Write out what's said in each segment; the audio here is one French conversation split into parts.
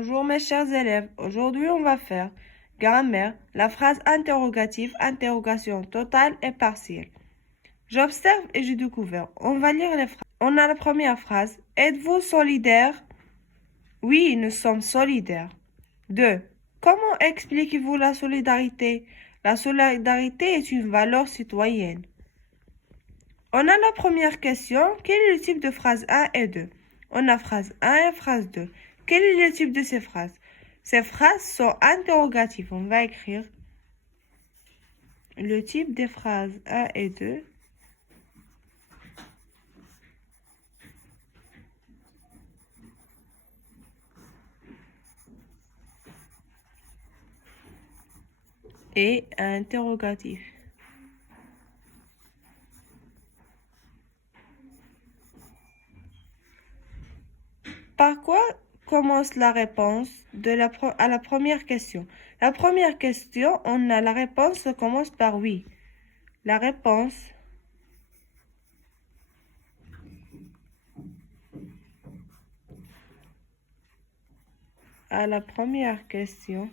Bonjour mes chers élèves, aujourd'hui on va faire grammaire, la phrase interrogative, interrogation totale et partielle. J'observe et j'ai découvert. On va lire les phrases. On a la première phrase. Êtes-vous solidaire? Oui, nous sommes solidaires. 2. Comment expliquez-vous la solidarité? La solidarité est une valeur citoyenne. On a la première question. Quel est le type de phrase 1 et 2? On a phrase 1 et phrase 2. Quel est le type de ces phrases? Ces phrases sont interrogatives. On va écrire le type des phrases 1 et 2. Et interrogatif. Par quoi commence la réponse à la première question? La première question, on a la réponse commence par oui. La réponse à la première question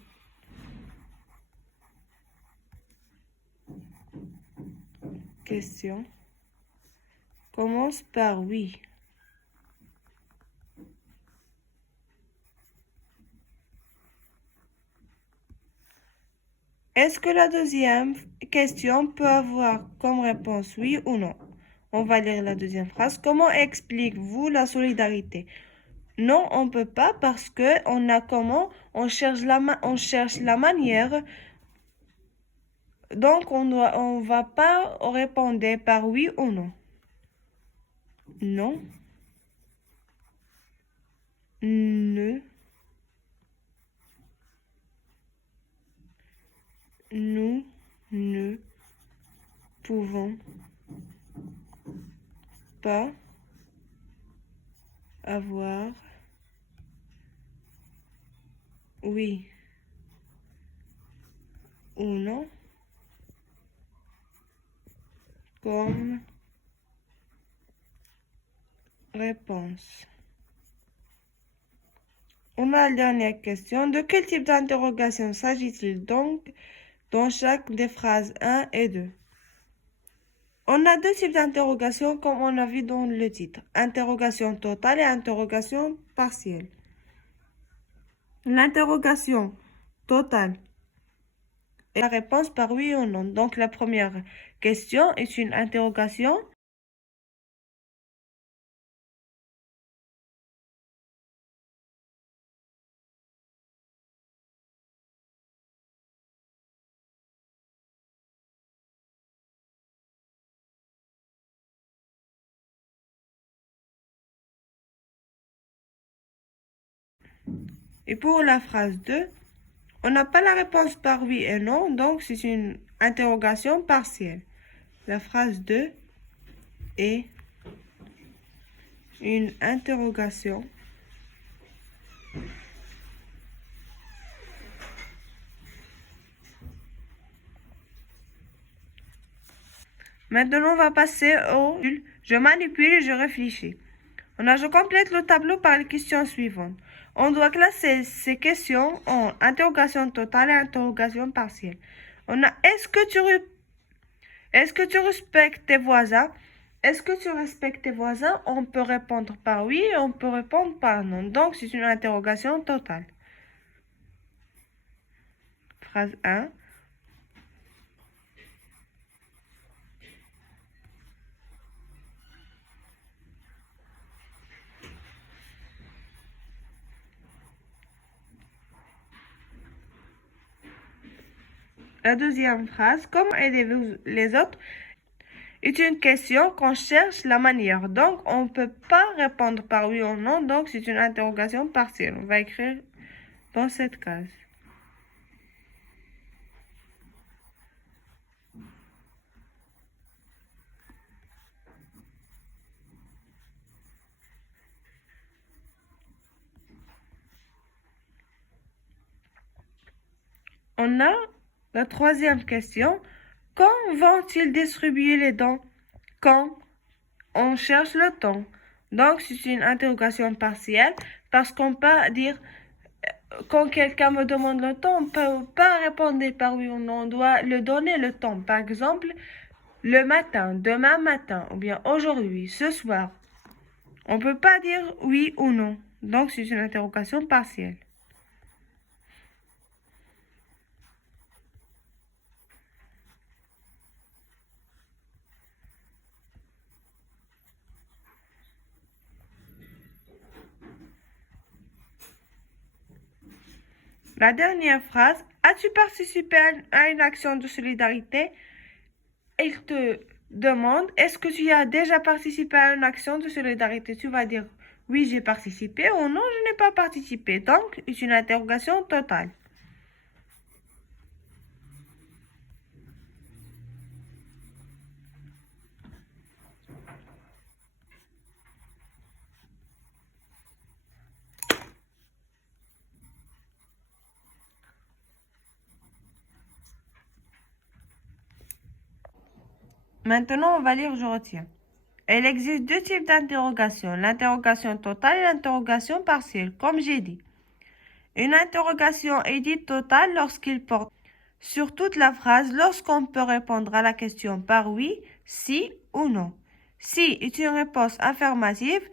commence par oui. Est-ce que la deuxième question peut avoir comme réponse oui ou non? On va lire la deuxième phrase. Comment expliquez-vous la solidarité? Non, on ne peut pas parce que on cherche la manière. Donc, on va pas répondre par oui ou non. Non. Nous ne pouvons pas avoir oui ou non comme réponse. On a la dernière question. De quel type d'interrogation s'agit-il donc dans chaque des phrases 1 et 2? On a deux types d'interrogation comme on a vu dans le titre. Interrogation totale et interrogation partielle. L'interrogation totale est la réponse par oui ou non. Donc la première question est une interrogation. Et pour la phrase 2, on n'a pas la réponse par oui et non, donc c'est une interrogation partielle. La phrase 2 est une interrogation Maintenant, on va passer au je manipule et je réfléchis. Je complète le tableau par les questions suivantes. On doit classer ces questions en interrogation totale et interrogation partielle. On a est-ce que tu respectes tes voisins? Est-ce que tu respectes tes voisins? On peut répondre par oui et on peut répondre par non. Donc, c'est une interrogation totale. Phrase 1. La deuxième phrase, comment aidez-vous les autres, est une question qu'on cherche la manière. Donc, on ne peut pas répondre par oui ou non. Donc, c'est une interrogation partielle. On va écrire dans cette case. On a la troisième question. Quand vont-ils distribuer les dons? Quand? On cherche le temps. Donc, c'est une interrogation partielle parce qu'on peut dire quand quelqu'un me demande le temps, on ne peut pas répondre par oui ou non. On doit le donner le temps. Par exemple, le matin, demain matin, ou bien aujourd'hui, ce soir. On ne peut pas dire oui ou non. Donc, c'est une interrogation partielle. La dernière phrase, as-tu participé à une action de solidarité? Il te demande, est-ce que tu as déjà participé à une action de solidarité? Tu vas dire, oui, j'ai participé ou non, je n'ai pas participé. Donc, c'est une interrogation totale. Maintenant, on va lire, je retiens. Il existe deux types d'interrogation, l'interrogation totale et l'interrogation partielle, comme j'ai dit. Une interrogation est dite totale lorsqu'il porte sur toute la phrase, lorsqu'on peut répondre à la question par oui, si ou non. Si est une réponse affirmative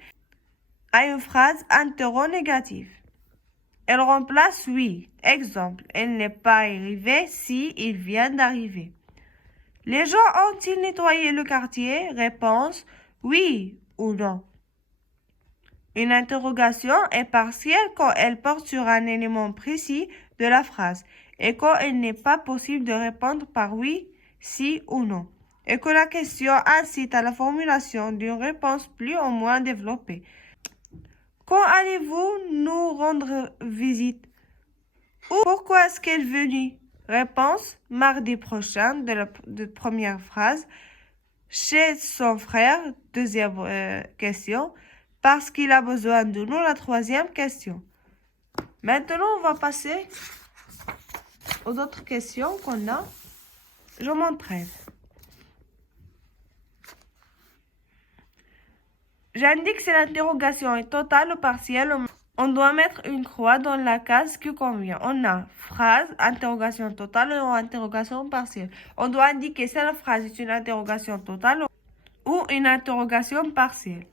à une phrase interrogative. Elle remplace oui. Exemple, elle n'est pas arrivée si il vient d'arriver. Les gens ont-ils nettoyé le quartier? Réponse oui ou non. Une interrogation est partielle quand elle porte sur un élément précis de la phrase et quand il n'est pas possible de répondre par oui, si ou non, et que la question incite à la formulation d'une réponse plus ou moins développée. Quand allez-vous nous rendre visite? Ou pourquoi est-ce qu'elle est venue? Réponse mardi prochain de la première phrase. Chez son frère, deuxième question. Parce qu'il a besoin de nous, la troisième question. Maintenant, on va passer aux autres questions qu'on a. Je m'entraîne. J'indique si l'interrogation est totale ou partielle. On doit mettre une croix dans la case qui convient. On a phrase, interrogation totale ou interrogation partielle. On doit indiquer si la phrase est une interrogation totale ou une interrogation partielle.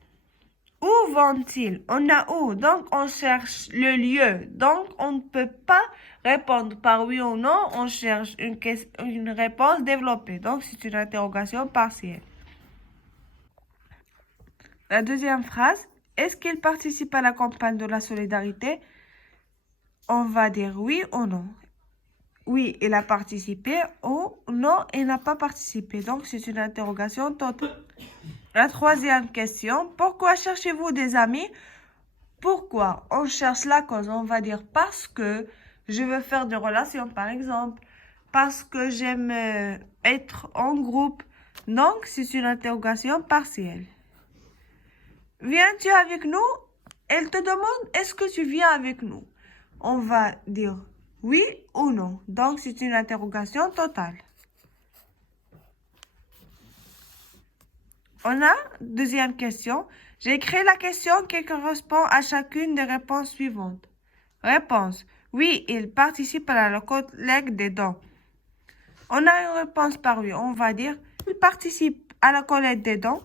Où vont-ils? On a où? Donc, on cherche le lieu. Donc, on ne peut pas répondre par oui ou non. On cherche une réponse développée. Donc, c'est une interrogation partielle. La deuxième phrase, est-ce qu'il participe à la campagne de la solidarité? On va dire oui ou non. Oui, il a participé ou non, il n'a pas participé. Donc, c'est une interrogation totale. La troisième question, pourquoi cherchez-vous des amis? Pourquoi? On cherche la cause. On va dire parce que je veux faire des relations, par exemple. Parce que j'aime être en groupe. Donc, c'est une interrogation partielle. Viens-tu avec nous? Elle te demande, est-ce que tu viens avec nous? On va dire oui ou non. Donc, c'est une interrogation totale. On a deuxième question. J'ai créé la question qui correspond à chacune des réponses suivantes. Réponse. Oui, il participe à la collecte des dons. On a une réponse par oui. On va dire, il participe à la collecte des dons.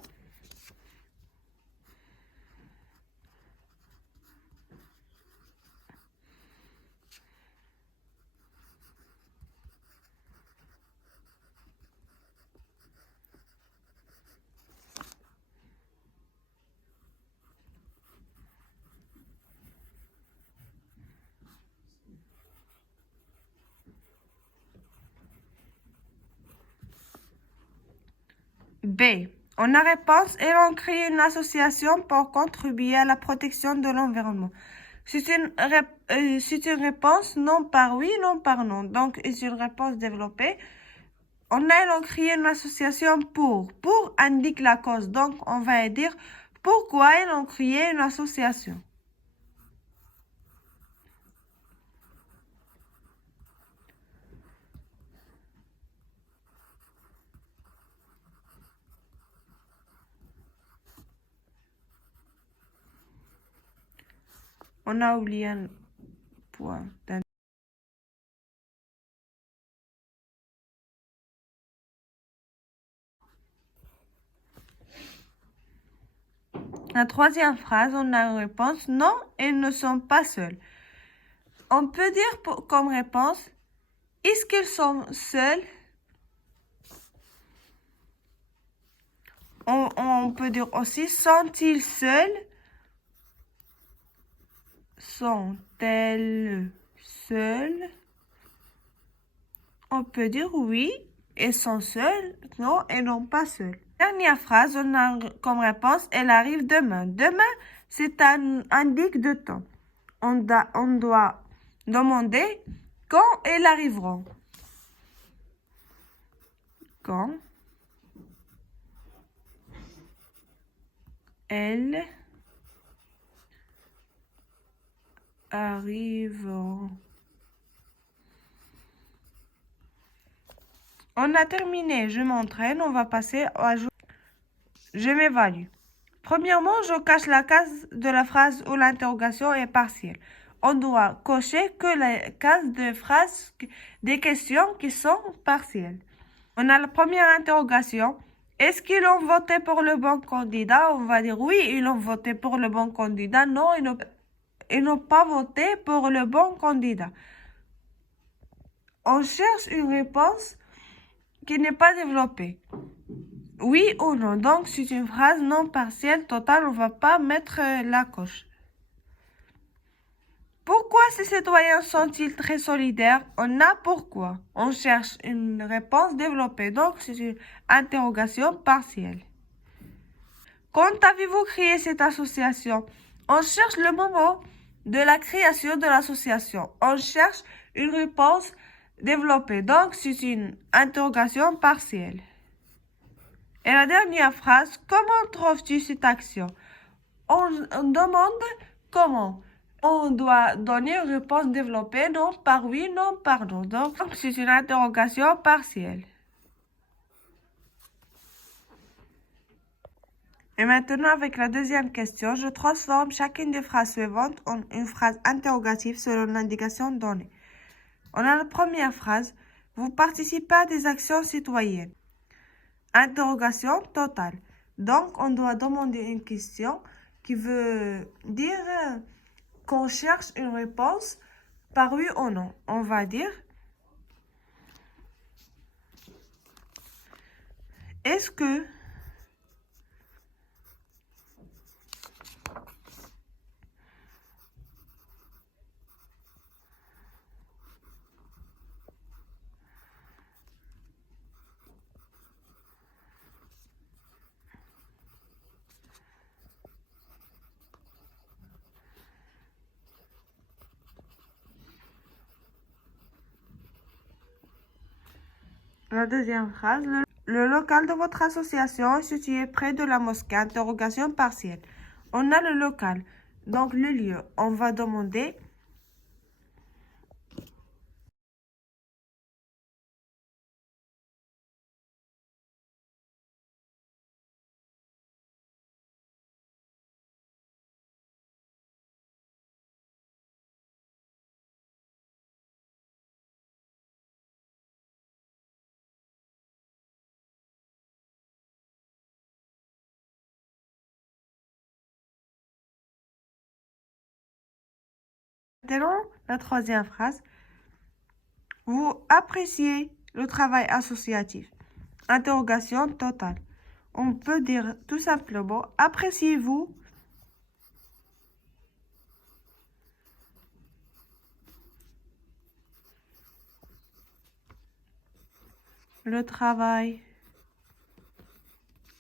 B. On a réponse, ils ont créé une association pour contribuer à la protection de l'environnement. C'est une réponse non par oui, non par non. Donc, c'est une réponse développée. On a, ils ont créé une association pour. Pour indique la cause. Donc, on va dire pourquoi ils ont créé une association. On a oublié un point. La troisième phrase, on a une réponse non, ils ne sont pas seuls. On peut dire comme réponse, est-ce qu'ils sont seuls? On peut dire aussi, sont-ils seuls? Sont-elles seules? On peut dire oui, ils sont seuls. Non, ils n'ont pas seuls. Dernière phrase, on a comme réponse, elle arrive demain. Demain, c'est un indique de temps. On doit demander quand elles arriveront. Quand elles arriveront. On a terminé. Je m'entraîne. On va passer à je m'évalue. Premièrement, je cache la case de la phrase où l'interrogation est partielle. On doit cocher que la case de phrases des questions qui sont partielles. On a la première interrogation. Est-ce qu'ils ont voté pour le bon candidat? On va dire oui, ils ont voté pour le bon candidat. Non, ils n'ont pas voté pour le bon candidat. On cherche une réponse qui n'est pas développée. Oui ou non. Donc, c'est une phrase non partielle totale. On ne va pas mettre la coche. Pourquoi ces citoyens sont-ils très solidaires? On a pourquoi. On cherche une réponse développée. Donc, c'est une interrogation partielle. Quand avez-vous créé cette association? On cherche le moment de la création de l'association. On cherche une réponse développée. Donc, c'est une interrogation partielle. Et la dernière phrase, comment trouves-tu cette action? On demande comment. On doit donner une réponse développée, non par oui, non par non. Donc, c'est une interrogation partielle. Et maintenant, avec la deuxième question, je transforme chacune des phrases suivantes en une phrase interrogative selon l'indication donnée. On a la première phrase, vous participez à des actions citoyennes. Interrogation totale. Donc, on doit demander une question qui veut dire qu'on cherche une réponse par oui ou non. On va dire, est-ce que la deuxième phrase, le local de votre association est situé près de la mosquée. Interrogation partielle. On a le local, donc le lieu. On va demander, maintenant la troisième phrase, vous appréciez le travail associatif. Interrogation totale. On peut dire tout simplement, appréciez-vous le travail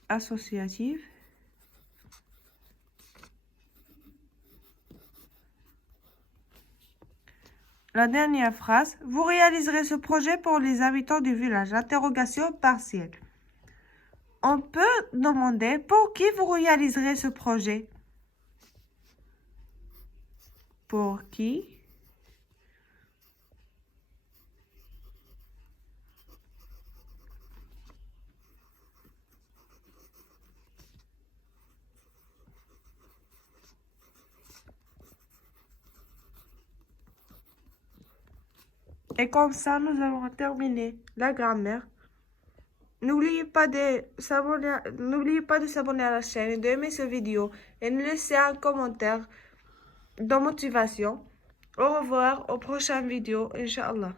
associatif? La dernière phrase, vous réaliserez ce projet pour les habitants du village. Interrogation partielle. On peut demander pour qui vous réaliserez ce projet. Pour qui? Et comme ça, nous avons terminé la grammaire. N'oubliez pas de s'abonner à la chaîne et d'aimer cette vidéo et nous laisser un commentaire de motivation. Au revoir aux prochaines vidéos, Inch'Allah.